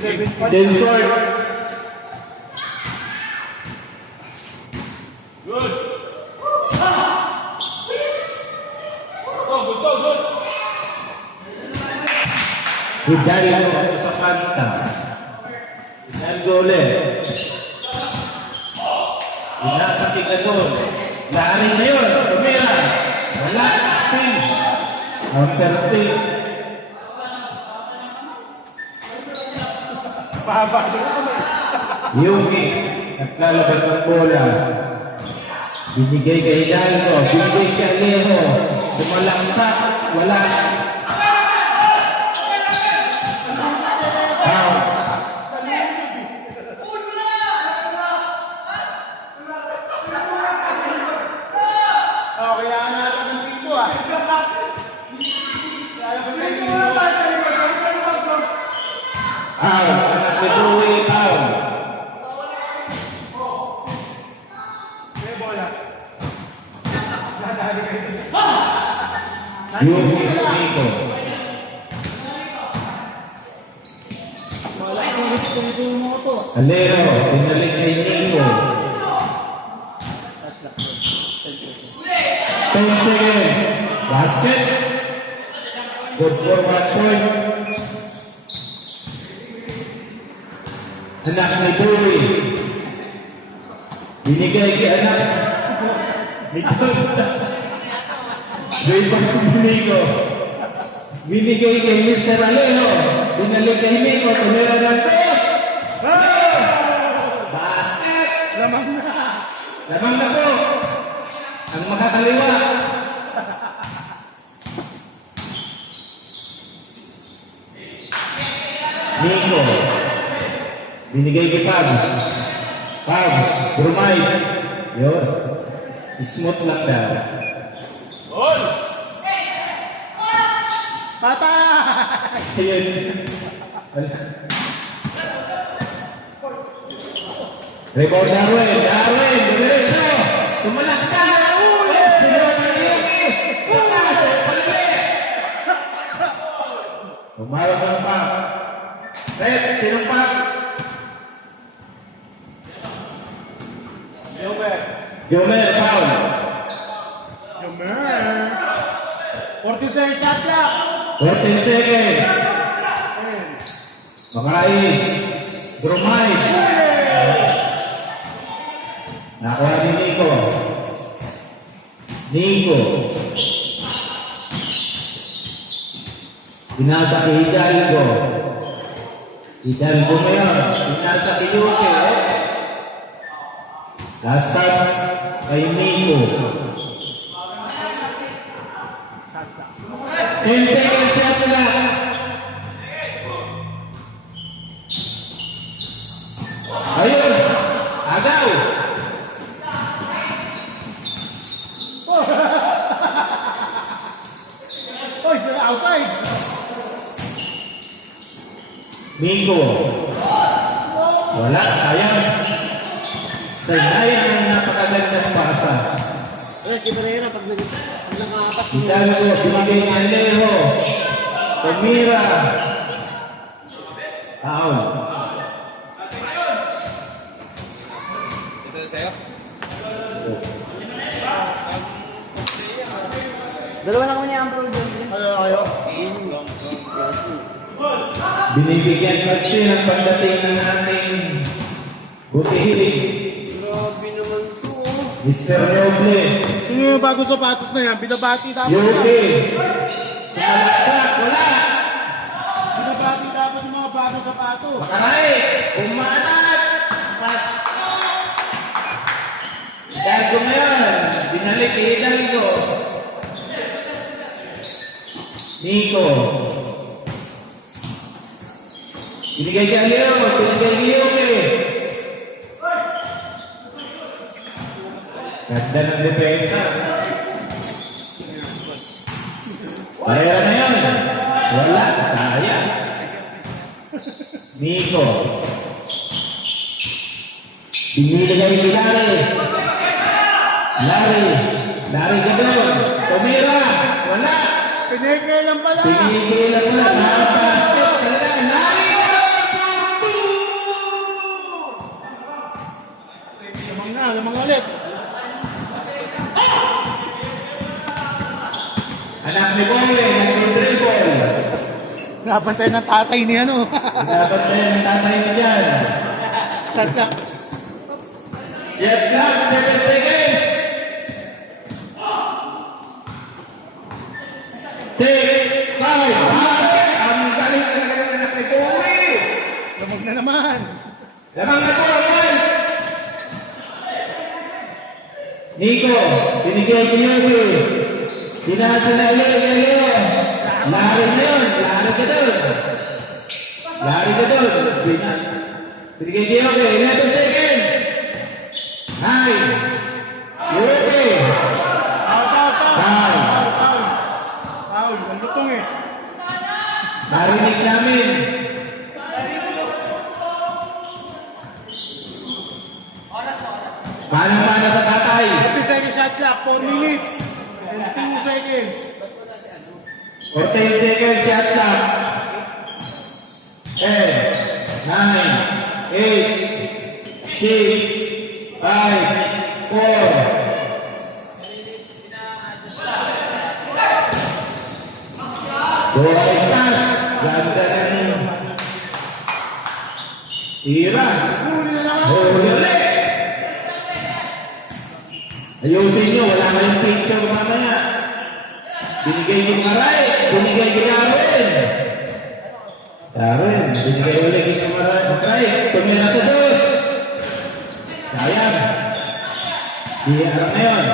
James Ford. Good. Hidari mo sa kanta. Hidalgo ulit. Inasa Tigador. Laarin na yun. Tumira. Wala. Steve. Counter Steve. Yuki. Naglalabas ng bola. Binigay kay Hidalgo. Binigay kay Alejo. Sumalaksak. Wala. Anak ni Dewey, out. Yuki, Nico. Alero, pinalik kay Nico. 10 seconds. Basket. Good for 1 point. Anak ni Dewey. Binigay kay anak. Nico. Binigay kay Mr. Alejo. Binalik kay Nico. Tumira ng press. Basket. Lamang na. Lamang na po. Ang makakaliwa. Nico. Binigay kay Pabs. Pabs. Brumay. Yun. Smooth lang daw. Gol! Patay! Ayun. Rebound Darwin. Darwin. Diretso. Tumalaksak. Sinuman Yuki. Sakas. Palili. Umawag ang pa. Red. Sinong pa? Jomer, foul. Jomer! 40 shot clock! 14 seconds. Makain. Brumay. Nakuha ni Nico. Nico. Pinasa kay Hidalgo. Hidalgo ngayon. Pinasa kay Yuki. Last touch kay Nico. 10 seconds shot na. Ayun. Agaw. Oy, sila outside! Nico. Wala. Sayang. Sayang ang napakagandang pasa. Si Pereira, pag nakapat mo. Hidalgo. Binigay ni Alejo. Tumira. Foul. Ito sa'yo? Dalawa na kami ni Amber doon. Ano kayo? Binibigyan kasi ng pagdating ng ating butihilig. Grabe naman to. Mr. Noble. Sino yung bagong sapatos na yan? Binabati dapat Yuki. Sumalaksak. Wala. Binabati dapat yung mga bagong sapatos. Makaray. Umanat. Pas. Hidalgo ngayon. Binalik kay Hidalgo. Nico. Binigay kay Aleo. Binigay kay Yuki. Ganda ng depensa. Pera na yun. Wala. Sayang. Nico. Binigay kay Larry. Larry Gadon. Tumira. Wala. Pinigay lang pala. Pinigil lang pala. Basket talaga. Larry Gadon. Pinapantay ng tatay ni ano. Dapat na yung tatay mo dyan. Shot clock. Shot clock, 7 seconds. 6, 5, ang galing talaga ng anak ni Bowie. Lamog na naman. Lamang na po, Juan. Nico, binigay ko yun. Sinasa na Leo. Lari na yun, lari ka doon. Lari ka doon. Binigay ko yun, 11 seconds. 9, okay. Foul. Ang lutong eh. Narinig namin. Manang-mana sa tatay. 30 seconds shot clock. 4 minutes. And 2 seconds. 14 seconds shot clock. 10, 9, 8, 6, 5, 4. Bola itas. Ganda na yun. Tira. Huli na lang. Huli ulit. Ayusin nyo, wala kayong picture mamaya. Binigay yung Maray, binigay yung Darwin. Darwin, binigay ulit yung Maray. Tumira sa dos. Sayang. Dia alam na yun.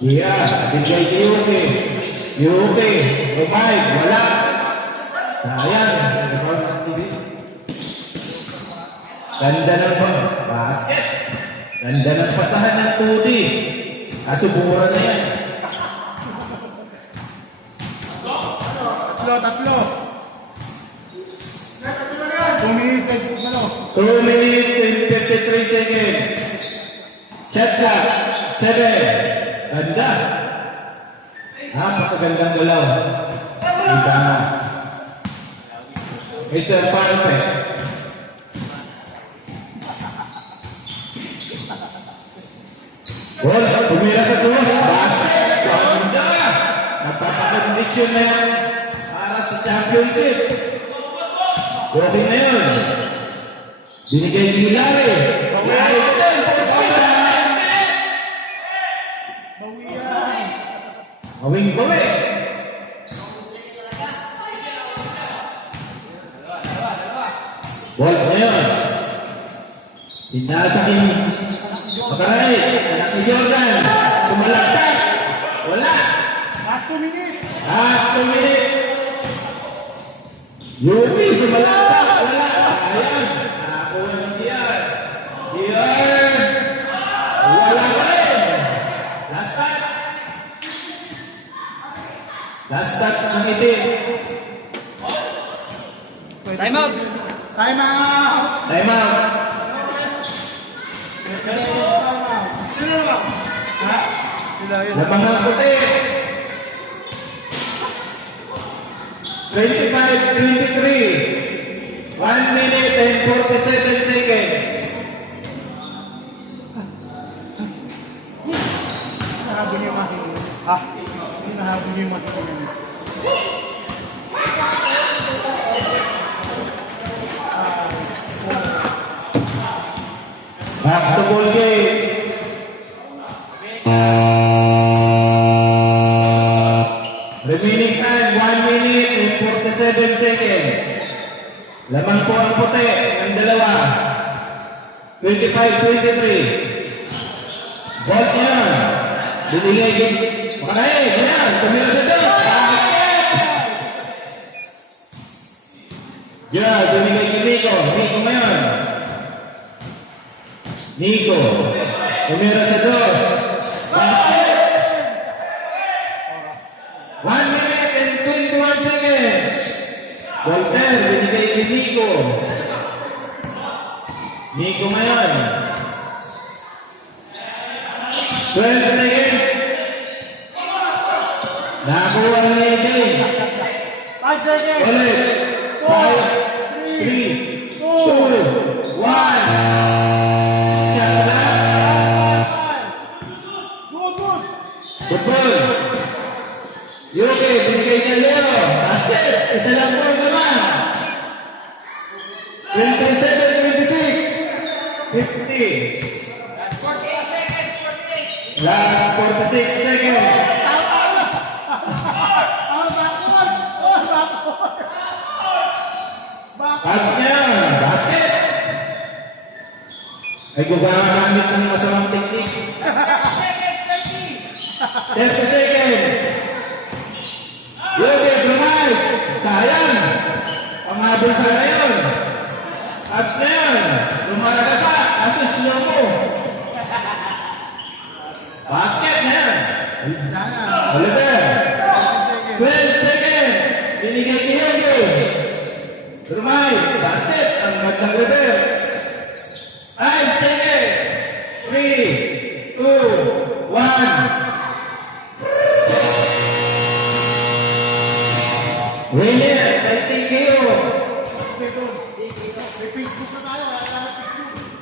Dia, binigay yung Yuki. Yuki, revive, wala. Sayang. Ganda ng basket. Ganda ng pasahan ng 2D. Kaso bumura na yan. Tatlo. 2 minutes and 2 minutes and 53 seconds. Shot clock. 7. Ganda. Napakagandang galaw. Iba na. Mr. Perfect. Ball, tumira sa tuwa. Basket. Ganda. Napapakondisyon na yan para sa championship. Okay na yun. Binigay ni Larry. Larry ka din. Mawing-bawing. Ball na yun. Pinasa ni Makaray. Anak ni Jordan. Sumalaksak. Wala. Last 2 minutes. Last 2 minutes. Yuki, sumalaksak. Wala. Sayang. Nakakuha ng GR. GR. Wala pa rin. Last touch. Last touch ng itim. Time out! Time out. Time out. Sino naman? Sila yun. Labangan puti. 25-23. 1 minute and 47 seconds. Nahabol niyo yung masing. Nahabol niyo yung masing. Back to ball game. Remaining time, 1 minute and 47 seconds. Lamang po ang puti ng dalawa. 25-23. Ball niya. Binigay yung Makaray. Ganyan. Tumira sa dos. Diyan. Binigay yung Nico. Nico ngayon. Nico. Tumira sa dos. Basket. 1 minute and 21 seconds. Walter, binigay ni Nico. Nico ngayon. 12 seconds. Nakuha niya yung game. 5 seconds. Ulit. 5, 3, 2, 1. Shot clock. Good. Football. Yo. Yoke, binigay niya Leo. Basket, isa lang po naman. 27-26. 50. Last 46 seconds. Pads niya, basket. Ay gumagamit ng masamang teknik. 30 seconds. Yoke, Bramay. Sayang. Panghabol sana yun. Pads na yun. Lumalaga pa. Kaso slow mo. Basket na yan. Oliver. 12 seconds. Binigay kay Yoke. Bramay. Basket. Ang gandang Oliver. 5 seconds. 3, 2, 1. Winner, kay TKO. May Facebook na tayo.